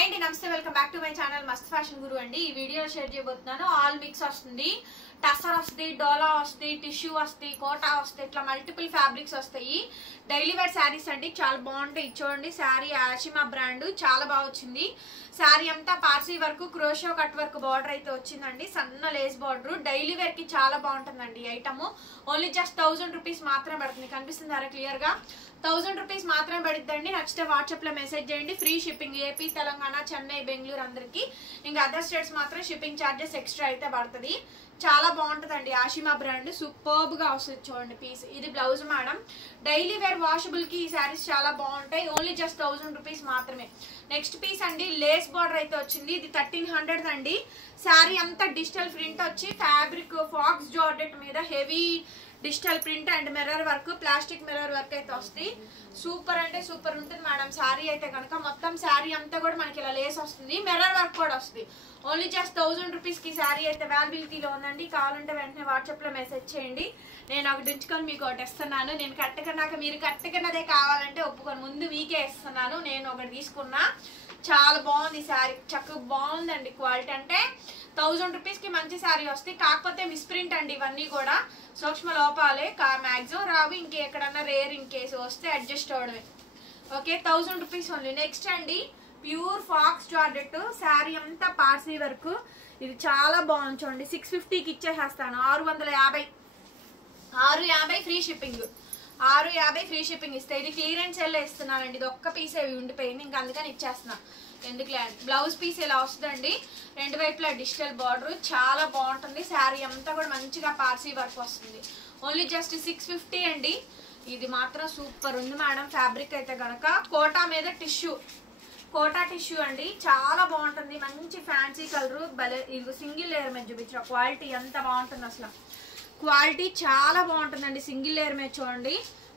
Hi అండి, నమస్తే, welcome back to my channel మస్త్ ఫ్యాషన్ గురు అండి. ఈ వీడియో షేర్ చేయబోతున్నాను. ఆల్ మిక్స్ వస్తుంది, టసర్ వస్తుంది, డోలా వస్తుంది, టిష్యూ వస్తుంది, కోటా వస్తుంది, ఇట్లా మల్టిపుల్ ఫ్యాబ్రిక్స్ వస్తాయి. డైలీ వేర్ శారీస్ అండి, చాలా బాగుంటాయి. చూడండి, శారీ ఆషిమా బ్రాండ్ చాలా బాగా వచ్చింది. శారీ అంతా Parsi work, crochet cut work border అయితే వచ్చిందండి. సన్న లేస్ బార్డర్. డైలీ వేర్ కి చాలా బాగుంటుందండి. ఐటమ్ ఓన్లీ జస్ట్ 1000 రూపీస్ మాత్రమే పడుతుంది. కనిపిస్తుందా క్లియర్ గా? 1000 రూపీస్ మాత్రమే పడుతుందండి. నచ్చితే వాట్సాప్ లో మెసేజ్ చేయండి. Free shipping. AP, Telangana, Chennai, Bengaluru అందరికి. ఇంకా అదర్ స్టేట్స్ మాత్రం షిప్పింగ్ ఛార్జెస్ ఎక్స్ట్రా అయితే పడుతుంది. చాలా బాగుంటుందండి. ఆషిమా బ్రాండ్ సూపర్బ్ గా వస్తుంది. చూడండి పీస్. ఇది blouse madam. Daily wear washable కి ఈ శారీస్ చాలా బాగుంటాయి. ఓన్లీ జస్ట్ 1000 రూపీస్ మాత్రమే. నెక్స్ట్ పీస్ అండి, లేస్ బార్డర్ అయితే వచ్చింది. ఇది 1300 అండి. శారీ అంతా డిజిటల్ ప్రింట్ వచ్చి ఫ్యాబ్రిక్ ఫాక్స్ జార్జెట్ మీద heavy digital print and mirror work, plastic mirror work అయితే వస్తుంది. సూపర్ అంటే సూపర్ ఉంటుంది మేడం. శారీ అయితే కనుక మొత్తం శారీ అంతా కూడా మనకి ఇలా లేస్ వస్తుంది, మిర్రర్ వర్క్ కూడా వస్తుంది. ఓన్లీ జస్ట్ 1000 రూపీస్ కి శారీ అయితే అవైలబిలిటీలో ఉందండి. కావాలంటే వెంటనే వాట్సాప్ లో మెసేజ్ చేయండి. నేను ఒకటి ఉంచుకొని మీకు ఒకటి ఇస్తున్నాను. నేను కట్టుకున్నాక మీరు కట్టుకున్నదే కావాలంటే ఒప్పుకొని ముందు మీకే ఇస్తున్నాను. నేను ఒకటి తీసుకున్నా. చాలా బాగుంది శారీ, చక్కగా బాగుందండి. క్వాలిటీ అంటే 1000 రూపీస్ కి మంచి శారీ వస్తుంది. కాకపోతే మిస్ప్రింట్ అండి ఇవన్నీ కూడా. సూక్ష్మ లోపాలే, మ్యాక్సిమం రావు. ఇంకెక్కడన్నా రేర్ ఇన్ కేసు వస్తే అడ్జస్ట్ అవడమే. Okay, 1000 rupees only. నెక్స్ట్ అండి, ప్యూర్ ఫాక్స్ జార్జెట్. శారీ అంతా పార్సీ వర్క్. ఇది చాలా బాగుంది. చూడండి, 650కి ఇచ్చేసేస్తాను. 650 ఫ్రీ షిప్పింగ్. 650 ఫ్రీ షిప్పింగ్ ఇస్తే ఇది క్లియరెన్స్ సెల్ ఇస్తున్నానండి. ఇది ఒక్క పీసే ఉండిపోయింది, ఇంకా అందుకని ఇచ్చేస్తున్నా. ఎందుకులే. బ్లౌజ్ పీస్ ఇలా వస్తుందండి. రెండు వైపులా డిజిటల్ బార్డర్. చాలా బాగుంటుంది. శారీ అంతా కూడా మంచిగా పార్సీ వర్క్ వస్తుంది. ఓన్లీ జస్ట్ 650 అండి. ఇది మాత్రం సూపర్ ఉంది మేడం. ఫ్యాబ్రిక్ అయితే కనుక కోటా మీద టిష్యూ, కోటా టిష్యూ అండి. చాలా బాగుంటుంది. మంచి ఫ్యాన్సీ కలర్. భలే. ఇది సింగిల్ లేయర్ మీద చూపించిన క్వాలిటీ ఎంత బాగుంటుంది అసలు. క్వాలిటీ చాలా బాగుంటుందండి. సింగిల్ లేయర్ మీద చూడండి.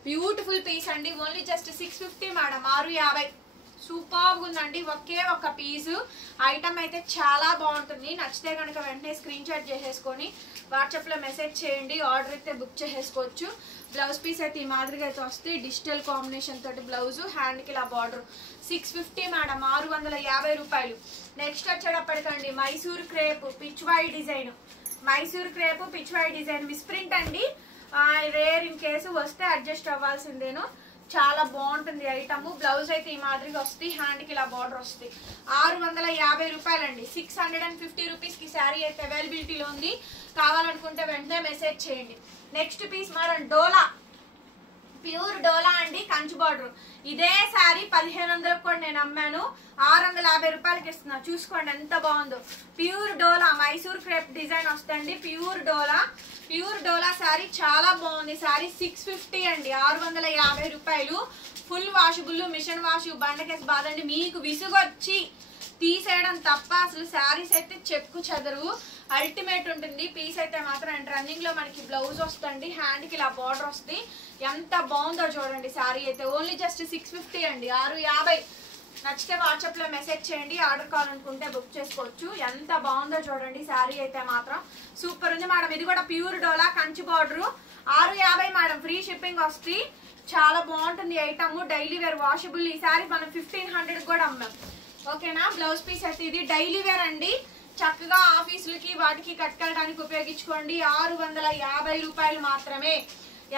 బ్యూటిఫుల్ పీస్ అండి. Only just 650 madam. 650. సూపర్ ఉందండి. ఒకే ఒక పీసు. ఐటమ్ అయితే చాలా బాగుంటుంది. నచ్చితే కనుక వెంటనే స్క్రీన్ షాట్ చేసేసుకొని వాట్సాప్ లో మెసేజ్ చేయండి. ఆర్డర్ అయితే బుక్ చేసేసుకోవచ్చు. బ్లౌజ్ పీస్ అయితే ఈ మాదిరిగా అయితే వస్తుంది. డిజిటల్ కాంబినేషన్ తోటి బ్లౌజ్, హ్యాండ్ కి ఇలా బార్డర్. 650 మేడం. 650 రూపాయలు. నెక్స్ట్ వచ్చేటప్పటికండి, Mysore crepe Pichwai design. Mysore crepe Pichwai design misprint అండి. రేర్ ఇన్ కేసు వస్తే అడ్జస్ట్ అవ్వాల్సిందేను. చాలా బాగుంటుంది ఐటమ్. బ్లౌజ్ అయితే ఈ మాదిరిగా వస్తుంది. హ్యాండ్ కి ఇలా బార్డర్ వస్తుంది. 650 రూపాయలండి. 650 రూపీస్ కి శారీ అయితే అవైలబిలిటీలో ఉంది. కావాలనుకుంటే వెంటనే మెసేజ్ చేయండి. నెక్స్ట్ పీస్ మేడం, డోలా. ప్యూర్ డోలా అండి, కంచి బార్డర్. ఇదే శారీ 1500 కూడా నేను అమ్మాను. 650 రూపాయలకి ఇస్తున్నా. చూసుకోండి ఎంత బాగుందో. ప్యూర్ డోలా మైసూర్ క్రేప్ డిజైన్ వస్తుంది. ప్యూర్ డోలా. ప్యూర్ డోలా శారీ చాలా బాగుంది. శారీ 650 అండి. 650 రూపాయలు. ఫుల్ వాషబుల్, మిషన్ వాష్, బండకేసి బాదండి. మీకు విసుగొచ్చి తీసేయడం తప్ప అసలు శారీస్ అయితే చెక్కు చెదరు. అల్టిమేట్ ఉంటుంది. పీస్ అయితే మాత్రం రన్నింగ్ లో మనకి బ్లౌజ్ వస్తుంది. హ్యాండ్ కి ఇలా బార్డర్ వస్తుంది. ఎంత బాగుందో చూడండి శారీ అయితే. ఓన్లీ జస్ట్ 650 అండి. 650. నచ్చితే వాట్సాప్ లో మెసేజ్ చేయండి. ఆర్డర్ కావాలనుకుంటే బుక్ చేసుకోవచ్చు. ఎంత బాగుందో చూడండి శారీ అయితే మాత్రం సూపర్ ఉంది మేడం. ఇది కూడా ప్యూర్ డోలా Kanchi border. 650 madam. Free shipping వస్తుంది. చాలా బాగుంటుంది ఐటమ్. Daily wear washable. ఈ శారీ మనం 1500 కూడా అమ్మాం. ఓకేనా. బ్లౌజ్ పీస్ అయితే ఇది డైలీ వేర్ అండి. చక్కగా ఆఫీసులకి వాటికి కట్టుకెళ్ళడానికి ఉపయోగించుకోండి. 650 రూపాయలు మాత్రమే.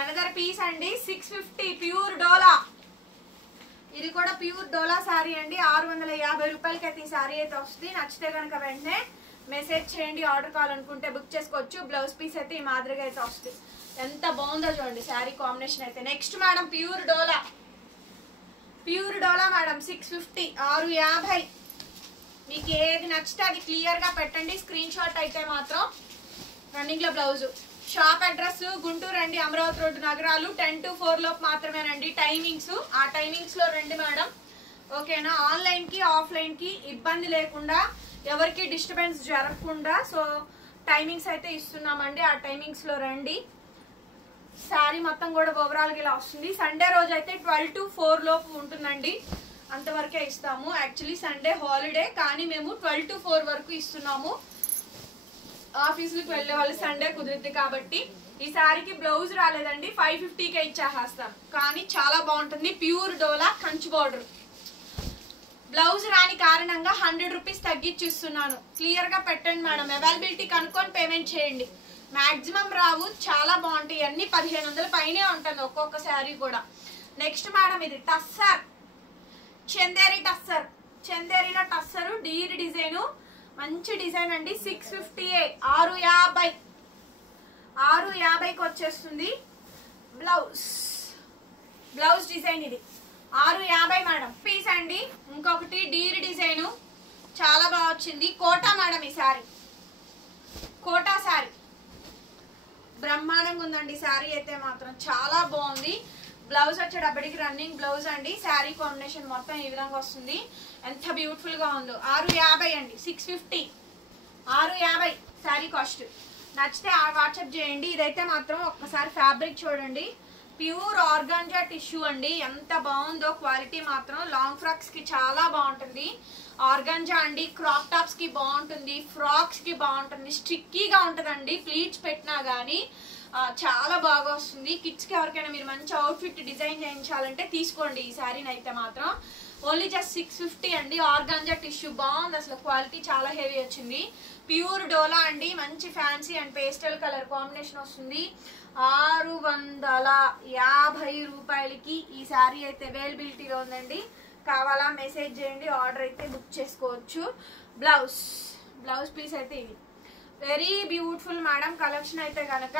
ఎనదర్ పీస్ అండి, 650 ప్యూర్ డోలా. ఇది కూడా ప్యూర్ డోలా శారీ అండి. 650 రూపాయలకి అయితే ఈ శారీ అయితే వస్తుంది. నచ్చితే కనుక వెంటనే మెసేజ్ చేయండి. ఆర్డర్ కావాలనుకుంటే బుక్ చేసుకోవచ్చు. బ్లౌజ్ పీస్ అయితే ఈ మాదిరిగా అయితే వస్తుంది. ఎంత బాగుందో చూడండి శారీ కాంబినేషన్ అయితే. నెక్స్ట్ మేడం, ప్యూర్ డోలా. ప్యూర్ డోలా మేడం. 650. 650. మీకు ఏది నచ్చితే అది క్లియర్ గా పెట్టండి. స్క్రీన్ షాట్ అయితే మాత్రం. రన్నింగ్ లో బ్లౌజ్. షాప్ అడ్రస్ గుంటూరు అండి, అమరావతి రోడ్డు, నగరాలు. 10 to 4 లోపు మాత్రమేనండి టైమింగ్స్. ఆ టైమింగ్స్ లో రండి మేడం. ఓకేనా. ఆన్లైన్ కి ఆఫ్లైన్ కి ఇబ్బంది లేకుండా, ఎవరికి డిస్టర్బెన్స్ జరగకుండా సో టైమింగ్స్ అయితే ఇస్తున్నామండి. ఆ టైమింగ్స్ లో రండి. శారీ మొత్తం కూడా ఓవరాల్ గా ఇలా వస్తుంది. సండే రోజు అయితే 12 to 4 లోపు ఉంటుందండి. అంతవరకే ఇస్తాము. యాక్చువల్లీ సండే హాలిడే, కానీ మేము 12 to 4 వరకు ఇస్తున్నాము. ఆఫీసులకు వెళ్ళే వాళ్ళు సండే కుదిరిద్ది కాబట్టి. ఈ శారీకి బ్లౌజ్ రాలేదండి. 550కే ఇచ్చేస్తాను. కానీ చాలా బాగుంటుంది. ప్యూర్ డోలా కంచి బార్డర్. బ్లౌజ్ రాని కారణంగా 100 రూపీస్ తగ్గించిస్తున్నాను. క్లియర్ గా పెట్టండి మేడం. అవైలబిలిటీ కనుక్కొని పేమెంట్ చేయండి. మాక్సిమం రావు, చాలా బాగుంటాయి. అన్ని 1500 పైనే ఉంటుంది ఒక్కొక్క శారీ కూడా. నెక్స్ట్ మేడం ఇది టస్సర్, చందేరి టస్సర్. చందేరిలో టస్సరు డీర్ డిజైన్, మంచి డిజైన్ అండి. 650, 650కి వచ్చేస్తుంది. బ్లౌజ్ డిజైన్ ఇది 650 మేడం పీస్ అండి. ఇంకొకటి డీర్ డిజైన్ చాలా బాగా వచ్చింది. కోటా మేడం, ఈ శారీ కోటా శారీ బ్రహ్మాండంగా ఉందండి. శారీ అయితే మాత్రం చాలా బాగుంది. బ్లౌజ్ వచ్చేటప్పటికి రన్నింగ్ బ్లౌజ్ అండి. శారీ కాంబినేషన్ మొత్తం ఈ విధంగా వస్తుంది. ఎంత బ్యూటిఫుల్ గా ఉందో. 650 అండి, 650, 650 శారీ కాస్ట్. నచ్చితే వాట్సాప్ చేయండి. ఇదైతే మాత్రం ఒక్కసారి ఫ్యాబ్రిక్ చూడండి. ప్యూర్ ఆర్గాంజా టిష్యూ అండి. ఎంత బాగుందో క్వాలిటీ మాత్రం. లాంగ్ ఫ్రాక్స్ కి చాలా బాగుంటుంది. ఆర్గాంజా అండి. క్రాప్ టాప్స్ కి బాగుంటుంది, ఫ్రాక్స్ కి బాగుంటుంది. స్టిక్కీగా ఉంటుందండి. ప్లీట్స్ పెట్టినా గానీ చాలా బాగా వస్తుంది. కిడ్స్ కి ఎవరికైనా మీరు మంచి అవుట్ఫిట్ డిజైన్ చేయించాలంటే తీసుకోండి ఈ శారీని అయితే మాత్రం. ఓన్లీ జస్ట్ 650 అండి. ఆర్గాంజా టిష్యూ బాగుంది అసలు. క్వాలిటీ చాలా హెవీ వచ్చింది. ప్యూర్ డోలా అండి. మంచి fancy and pastel colour combination వస్తుంది. 650 రూపాయలకి ఈ శారీ అయితే అవైలబిలిటీలో ఉందండి. కావాలా మెసేజ్ చేయండి, ఆర్డర్ అయితే బుక్ చేసుకోవచ్చు. బ్లౌజ్ పీస్ అయితే ఇది వెరీ బ్యూటిఫుల్ మేడం. కలెక్షన్ అయితే కనుక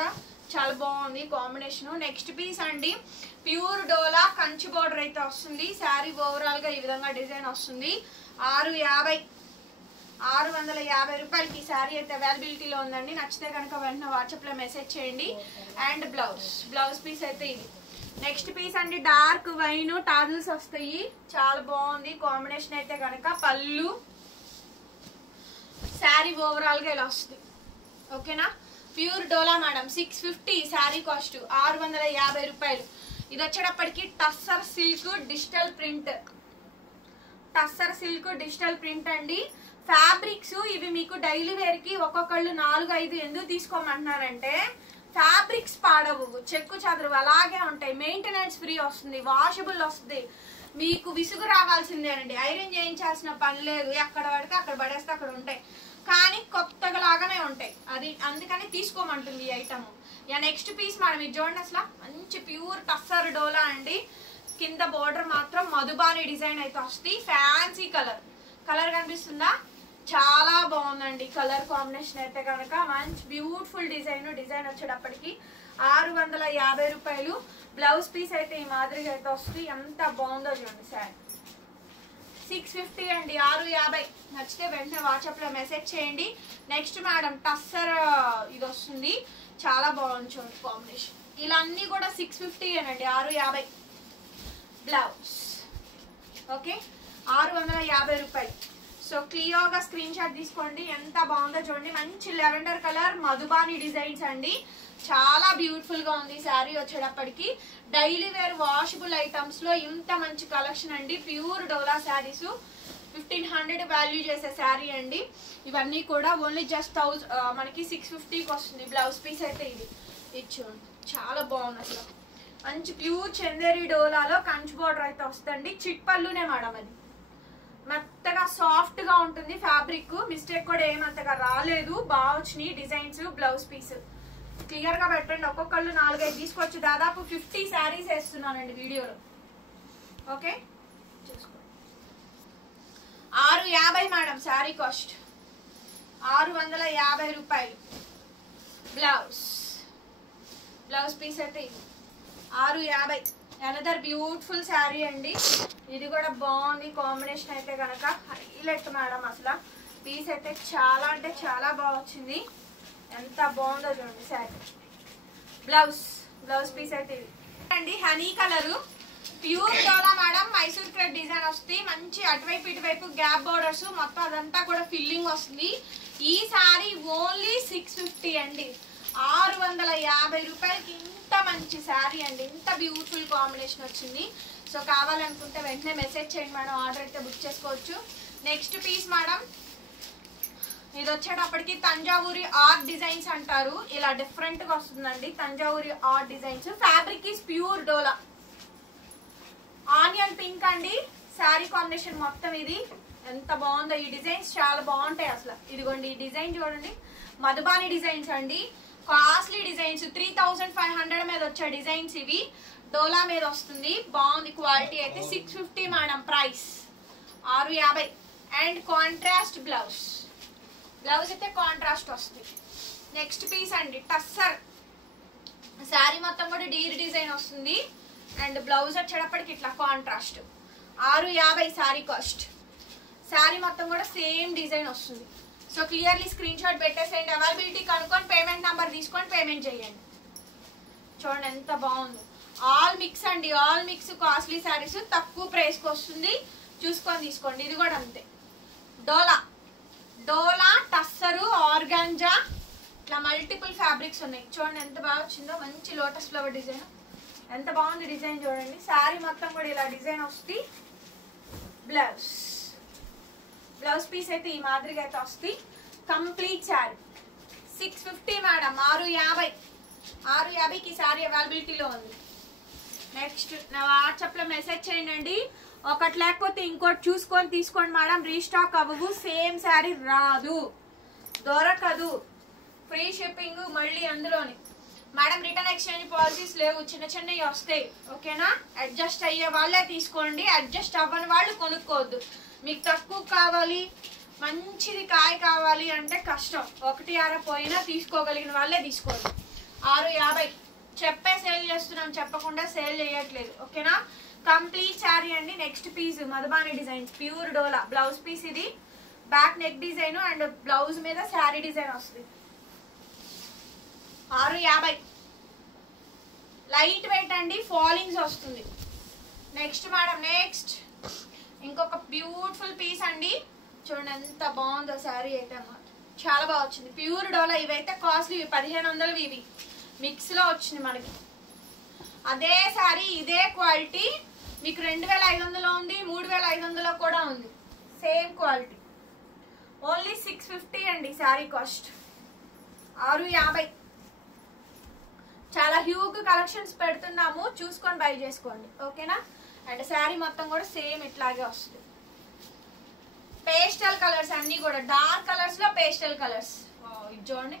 చాలా బాగుంది కాంబినేషన్. నెక్స్ట్ పీస్ అండి ప్యూర్ డోలా కంచి బోర్డర్ అయితే వస్తుంది. శారీ ఓవరాల్ గా ఈ విధంగా డిజైన్ వస్తుంది. 650 రూపాయలకి ఈ శారీ అయితే అవైలబిలిటీలో ఉందండి. నచ్చితే కనుక వెంటనే వాట్సాప్ లో మెసేజ్ చేయండి. అండ్ బ్లౌజ్ పీస్ అయితే ఇది. నెక్స్ట్ పీస్ అండి డార్క్ వైన్ టాజిల్స్ వస్తాయి. చాలా బాగుంది కాంబినేషన్ అయితే కనుక. పళ్ళు శారీ ఓవరాల్ గా ఇలా వస్తుంది. ఓకేనా. ప్యూర్ డోలా మేడం 650 శారీ కాస్ట్. 650 రూపాయలు. ఇది వచ్చేటప్పటికి టస్సర్ సిల్క్ డిజిటల్ ప్రింట్ అండి. ఫ్యాబ్రిక్స్ ఇవి మీకు డైలీ వేర్ కి ఒక్కొక్కళ్ళు 4-5 ఎందుకు తీసుకోమంటున్నారంటే ఫ్యాబ్రిక్స్ పాడవు, చెక్కు చదురు అలాగే ఉంటాయి. మెయింటెనెన్స్ ఫ్రీ వస్తుంది, వాషబుల్ వస్తుంది. మీకు విసుగు రావాల్సిందేనండి. ఐరన్ చేయించాల్సిన పని లేదు. ఎక్కడ పడితే అక్కడ పడేస్తే అక్కడ ఉంటాయి, కానీ కొత్తగా లాగానే ఉంటాయి. అది అందుకని తీసుకోమంటుంది ఈ ఐటమ్. నెక్స్ట్ పీస్ మేడం ఇది చూడండి. అసలు మంచి ప్యూర్ టస్సర్ డోలా అండి. కింద బోర్డర్ మాత్రం మధుబాని డిజైన్ అయితే వస్తుంది. ఫ్యాన్సీ కలర్ కనిపిస్తుందా? చాలా బాగుందండి కలర్ కాంబినేషన్ అయితే కనుక. మంచి బ్యూటిఫుల్ డిజైన్ వచ్చేటప్పటికి 650 రూపాయలు. బ్లౌజ్ పీస్ అయితే ఈ మాదిరిగా అయితే వస్తుంది. ఎంత బాగుందో చూడండి. శారీ 650 అండి, 650. నచ్చితే వెంటనే వాట్సాప్ లో మెసేజ్ చేయండి. నెక్స్ట్ మేడం టస్సర్ ఇది వస్తుంది. చాలా బాగుంది చూడండి కాంబినేషన్. ఇలా అన్ని కూడా 650 అండి, 650 బ్లౌజ్. ఓకే, 650 రూపాయలు. సో క్లియర్గా స్క్రీన్ షాట్ తీసుకోండి. ఎంత బాగుందో చూడండి. మంచి లెవెండర్ కలర్ మధుబాని డిజైన్స్ అండి. చాలా బ్యూటిఫుల్ గా ఉంది శారీ వచ్చేటప్పటికి. డైలీ వేర్ వాషబుల్ ఐటమ్స్ లో ఇంత మంచి కలెక్షన్ అండి. ప్యూర్ డోలా శారీస్ 1500 వాల్యూ చేసే శారీ అండి. ఇవన్నీ కూడా ఓన్లీ జస్ట్ మనకి 650కి వస్తుంది. బ్లౌజ్ పీస్ అయితే ఇది చూడండి. చాలా బాగుంది అసలు. మంచి ప్యూర్ చందేరి డోలాలో కంచి బోర్డర్ అయితే వస్తుంది. చిట్ పళ్ళునే మేడం. అది మెత్తగా సాఫ్ట్ గా ఉంటుంది ఫ్యాబ్రిక్. మిస్టేక్ కూడా ఏమంతగా రాలేదు. బాగా వచ్చినాయి డిజైన్స్. బ్లౌజ్ పీస్ క్లియర్ గా పెట్టండి. ఒక్కొక్కళ్ళు 4-5 తీసుకోవచ్చు. దాదాపు 50 శారీస్ వేస్తున్నానండి వీడియోలో. Okay, 650 madam sari cost. 650 రూపాయలు. బ్లౌజ్ పీస్ అయితే 650. అనదర్ బ్యూటిఫుల్ శారీ అండి. ఇది కూడా బాగుంది కాంబినేషన్ అయితే కనుక. హైలైట్ మేడం అసలు. పీస్ అయితే చాలా అంటే చాలా బాగా వచ్చింది. ఎంత బాగుందో చూడండి శారీ. బ్లౌజ్ పీస్ అయితే ఇది అండి. హనీ కలర్ ప్యూర్ డోలా మేడం. మైసూర్ క్రేప్ డిజైన్ వస్తుంది. మంచి అటువైపు ఇటువైపు గ్యాప్ బోర్డర్స్ మొత్తం అదంతా కూడా ఫిల్లింగ్ వస్తుంది. ఈ శారీ ఓన్లీ 650 అండి. 650 రూపాయలకి ఇంత మంచి శారీ అండి. ఇంత బ్యూటిఫుల్ కాంబినేషన్ వచ్చింది. సో కావాలనుకుంటే వెంటనే మెసేజ్ చేయండి మేడం. ఆర్డర్ అయితే బుక్ చేసుకోవచ్చు. నెక్స్ట్ పీస్ మేడం ఇది వచ్చేటప్పటికి తంజావూరి ఆర్ట్ డిజైన్స్ అంటారు. ఇలా డిఫరెంట్ గా వస్తుందండి Thanjavuri art designs. Fabric is pure dola. Onion pink అండి. శారీ కాంబినేషన్ మొత్తం ఇది ఎంత బాగుందో. ఈ డిజైన్స్ చాలా బాగుంటాయి అసలు. ఇదిగోండి ఈ డిజైన్ చూడండి, మధుబాని డిజైన్స్ అండి, కాస్ట్లీ డిజైన్స్. 3500 మీద వచ్చే డిజైన్స్ ఇవి. డోలా మీద వస్తుంది, బాగుంది క్వాలిటీ అయితే. 650 madam price, 650. And contrast blouse, blouse అయితే కాంట్రాస్ట్ వస్తుంది. నెక్స్ట్ పీస్ అండి టస్సర్. శారీ మొత్తం కూడా డీర్ డిజైన్ వస్తుంది. అండ్ బ్లౌజ్ వచ్చేటప్పటికి ఇట్లా కాంట్రాస్ట్. 650 శారీ కాస్ట్. శారీ మొత్తం కూడా సేమ్ డిజైన్ వస్తుంది. సో క్లియర్లీ స్క్రీన్ షాట్ పెట్టేసేయండి. అవైలబిలిటీ కనుక్కొని పేమెంట్ నెంబర్ తీసుకొని పేమెంట్ చేయండి. చూడండి ఎంత బాగుంది. ఆల్ మిక్స్ అండి, ఆల్ మిక్స్ కాస్ట్లీ శారీస్, తక్కువ ప్రైస్కి వస్తుంది. చూసుకొని తీసుకోండి. ఇది కూడా అంతే. డోలా, డోలా టస్సరు, ఆర్గాంజా, ఇట్లా మల్టిపుల్ ఫ్యాబ్రిక్స్ ఉన్నాయి. చూడండి ఎంత బాగా వచ్చిందో. మంచి లోటస్ ఫ్లవర్ డిజైన్, ఎంత బాగుంది డిజైన్ చూడండి. శారీ మొత్తం కూడా ఇలా డిజైన్ వస్తుంది. బ్లౌజ్, బ్లౌజ్ పీస్ అయితే ఈ మాదిరిగా అయితే వస్తుంది. Complete sari 650 madam, 650. 650కి శారీ అవైలబిలిటీలో ఉంది. నెక్స్ట్ నా వాట్సాప్లో మెసేజ్ చేయండి. ఒకటి లేకపోతే ఇంకోటి చూసుకొని తీసుకోండి మేడం. రీస్టాక్ అవ్వవు, సేమ్ శారీ రాదు, దొరకదు. ఫ్రీ షిప్పింగ్ మళ్ళీ అందులోని. మేడం రిటర్న్ ఎక్స్చేంజ్ పాలసీస్ లేవు, చిన్న చిన్నవి వస్తాయి. ఓకేనా? అడ్జస్ట్ అయ్యే వాళ్ళే తీసుకోండి, అడ్జస్ట్ అవ్వని వాళ్ళు కొనుక్కోవద్దు. మీకు తక్కువ కావాలి, మంచిది కాయ కావాలి అంటే కష్టం. 1 పోయినా తీసుకోగలిగిన వాళ్ళే తీసుకోండి. 650 చెప్పే సేల్ చేస్తున్నాం, చెప్పకుండా సేల్ చేయట్లేదు. ఓకేనా? కంప్లీట్ శారీ అండి. Next piece Madhubani designs, pure డోలా. బ్లౌజ్ పీస్ ఇది, back neck design and blouse మీద శారీ డిజైన్ వస్తుంది. 650 లైట్ వెయిట్ అండి, ఫాలింగ్స్ వస్తుంది. నెక్స్ట్ మేడం, నెక్స్ట్ ఇంకొక బ్యూటిఫుల్ పీస్ అండి. చూడండి ఎంత బాగుందో శారీ అయితే అన్నమాట. చాలా బాగా వచ్చింది. ప్యూర్ డోలా. ఇవైతే కాస్ట్లీ, 1500 ఇవి మిక్స్ లో వచ్చింది మనకి. అదే శారీ ఇదే క్వాలిటీ మీకు 2500 ఉంది, 3500 కూడా ఉంది. Same quality. ఓన్లీ 650 అండి శారీ కాస్ట్. 650. చాలా హ్యూజ్ కలెక్షన్స్ పెడుతున్నాము, చూసుకొని బై చేసుకోండి. ఓకేనా? అండ్ శారీ మొత్తం కూడా సేమ్ ఇట్లాగే వస్తుంది. పేస్టల్ కలర్స్ అన్ని కూడా డార్క్ కలర్స్ లో పేస్టల్ కలర్స్. ఇది చూడండి,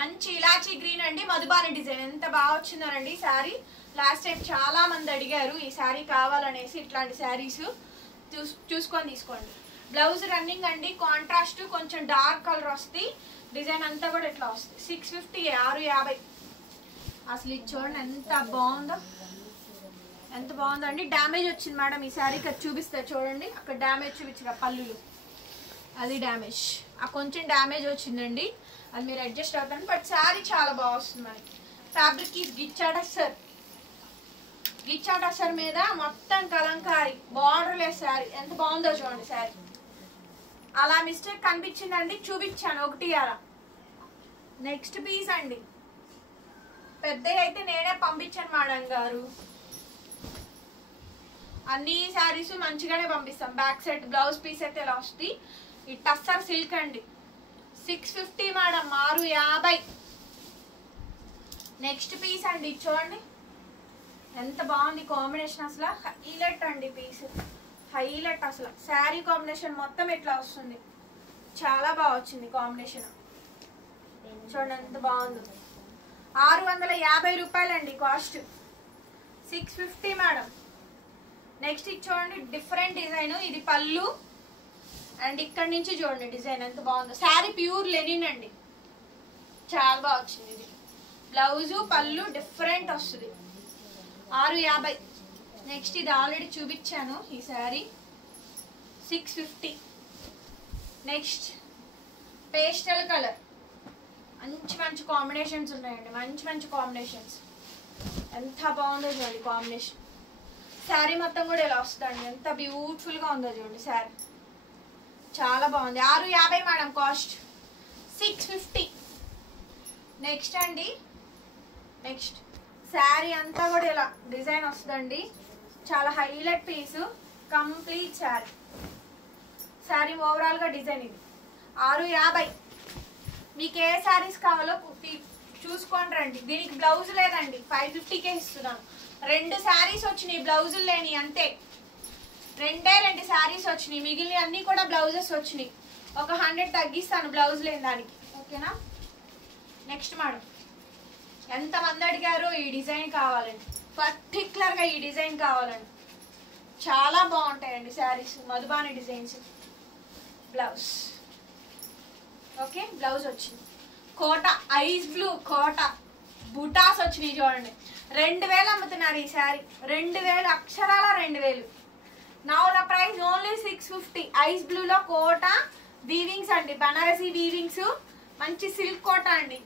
మంచి ఇలాచీ గ్రీన్ అండి, మధుబాని డిజైన్. ఎంత బాగా వచ్చిందోనండి శారీ. లాస్ట్ టైం చాలా మంది అడిగారు ఈ శారీ కావాలనేసి. ఇట్లాంటి శారీస్ చూసుకొని తీసుకోండి. బ్లౌజ్ రన్నింగ్ అండి, కాంట్రాస్ట్ కొంచెం డార్క్ కలర్ వస్తుంది. డిజైన్ అంతా కూడా ఇట్లా వస్తుంది. 650, 650. అసలు ఇది చూడండి ఎంత బాగుందో, ఎంత బాగుందో అండి. డ్యామేజ్ వచ్చింది మేడం ఈ శారీకి, అది చూపిస్తా చూడండి. అక్కడ డ్యామేజ్ చూపించిన పళ్ళులు, అది డ్యామేజ్, ఆ కొంచెం డ్యామేజ్ వచ్చిందండి. అది మీరు అడ్జస్ట్ అవుతాను. బట్ శారీ చాలా బాగా వస్తుంది మనకి. ఫ్యాబ్రిక్ గిచ్చాడస్సర్, గిచ్చాడస్సర్ మీద మొత్తం కలంకారీ బార్డర్ లెస్ శారీ. ఎంత బాగుందో చూడండి శారీ. అలా మిస్టేక్ కనిపించిందండి, చూపించాను ఒకటి అలా. నెక్స్ట్ పీస్ అండి, పెద్దవి అయితే నేనే పంపించాను మేడం గారు. అన్ని శారీస్ మంచిగానే పంపిస్తాం. బ్యాక్ సైడ్ బ్లౌజ్ పీస్ అయితే ఇలా వస్తుంది. ఈ టస్సర్ సిల్క్ అండి, 650 మేడం, 650. నెక్స్ట్ పీస్ అండి చూడండి ఎంత బాగుంది కాంబినేషన్. అసలు హైలైట్ అండి పీస్, హైలైట్. అసలు శారీ కాంబినేషన్ మొత్తం ఇట్లా వస్తుంది. చాలా బాగా వచ్చింది కాంబినేషన్. చూడండి ఎంత బాగుందో. 650 రూపాయలండి కాస్ట్. 650 మేడం. నెక్స్ట్ ఇది చూడండి, డిఫరెంట్ డిజైన్. ఇది పళ్ళు అండ్ ఇక్కడ నుంచి చూడండి డిజైన్ ఎంత బాగుందో. శారీ ప్యూర్ లెనిన్ అండి, చాలా బాగా వచ్చింది. ఇది బ్లౌజు పళ్ళు డిఫరెంట్ వస్తుంది. 650. నెక్స్ట్ ఇది ఆల్రెడీ చూపించాను ఈ శారీ, 650. నెక్స్ట్ పేస్టల్ కలర్, మంచి మంచి కాంబినేషన్స్ ఉన్నాయండి, మంచి మంచి కాంబినేషన్స్. ఎంత బాగుందో చూడండి కాంబినేషన్. శారీ మొత్తం కూడా ఇలా వస్తుందండి, ఎంత బ్యూటిఫుల్గా ఉందో చూడండి శారీ. చాలా బాగుంది. 650 మేడం కాస్ట్. 650. నెక్స్ట్ అండి, నెక్స్ట్ శారీ అంతా కూడా ఇలా డిజైన్ వస్తుందండి. చాలా హైలైట్ పీసు, కంప్లీట్ శారీ. శారీ ఓవరాల్గా డిజైన్ ఇది. 650. మీకు ఏ శారీస్ కావాలో చూసుకొని రండి. దీనికి బ్లౌజ్ లేదండి, 550కే ఇస్తున్నాను. 2 శారీస్ వచ్చినాయి బ్లౌజులు లేని, అంతే. 2 శారీస్ వచ్చినాయి, మిగిలిన అన్ని కూడా బ్లౌజెస్ వచ్చినాయి. ఒక 100 తగ్గిస్తాను బ్లౌజ్ లేని దానికి, ఓకేనా. నెక్స్ట్ మేడం, ఎంతమంది అడిగారు ఈ డిజైన్ కావాలండి, పర్టికులర్గా ఈ డిజైన్ కావాలండి. చాలా బాగుంటాయండి saris, Madhubani designs. Blouse okay, blouse వచ్చింది కోట, ఐస్ బ్లూ కోట, బుటాస్ వచ్చినాయి చూడండి. 2000 అమ్ముతున్నారు ఈ శారీ, 2000 అక్షరాల 2000. Now the price only 650. Ice బ్లూలో కోట వీవింగ్స్ అండి, బనారసీ వీవింగ్స్, మంచి సిల్క్ కోట అండి,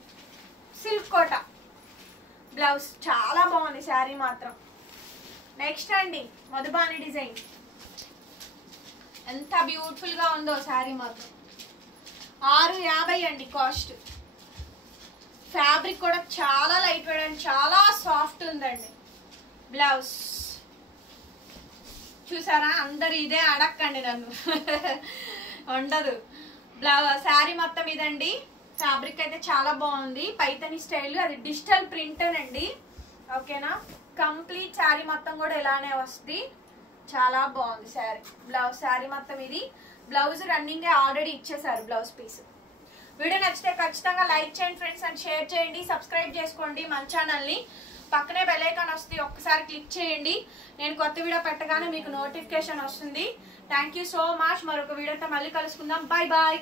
సిల్క్ కోట. బ్లౌజ్ చాలా బాగుంది శారీ మాత్రం. నెక్స్ట్ అండి మధుబాని డిజైన్, ఎంత బ్యూటిఫుల్ గా ఉందో శారీ మాత్రం. 650 అండి కాస్ట్. ఫ్యాబ్రిక్ కూడా చాలా లైట్ వెయిట్ అండ్ చాలా సాఫ్ట్ ఉందండి. బ్లౌజ్ చూసారా, అందరు ఇదే అడక్కండి నన్ను ఉండదు. బ్లౌజ్ శారీ మొత్తం ఇదండి. ఫ్యాబ్రిక్ అయితే చాలా బాగుంది, పైతని స్టైల్, అది డిజిటల్ ప్రింట్ అండి, ఓకేనా. కంప్లీట్ శారీ మొత్తం కూడా ఇలానే వస్తుంది, చాలా బాగుంది శారీ. బ్లౌజ్ శారీ మొత్తం ఇది. బ్లౌజ్ రన్నింగ్ ఆల్రెడీ ఇచ్చేసారు బ్లౌజ్ పీస్. వీడియో నచ్చితే ఖచ్చితంగా లైక్ చేయండి ఫ్రెండ్స్ అండ్ షేర్ చేయండి, సబ్స్క్రైబ్ చేసుకోండి మన ఛానల్ని. పక్కనే బెల్ ఐకాన్ వస్తుంది, ఒక్కసారి క్లిక్ చేయండి. నేను కొత్త వీడియో పెట్టగానే మీకు నోటిఫికేషన్ వస్తుంది. Thank you so much. మరొక వీడియోతో మళ్ళీ కలుసుకుందాం. Bye bye.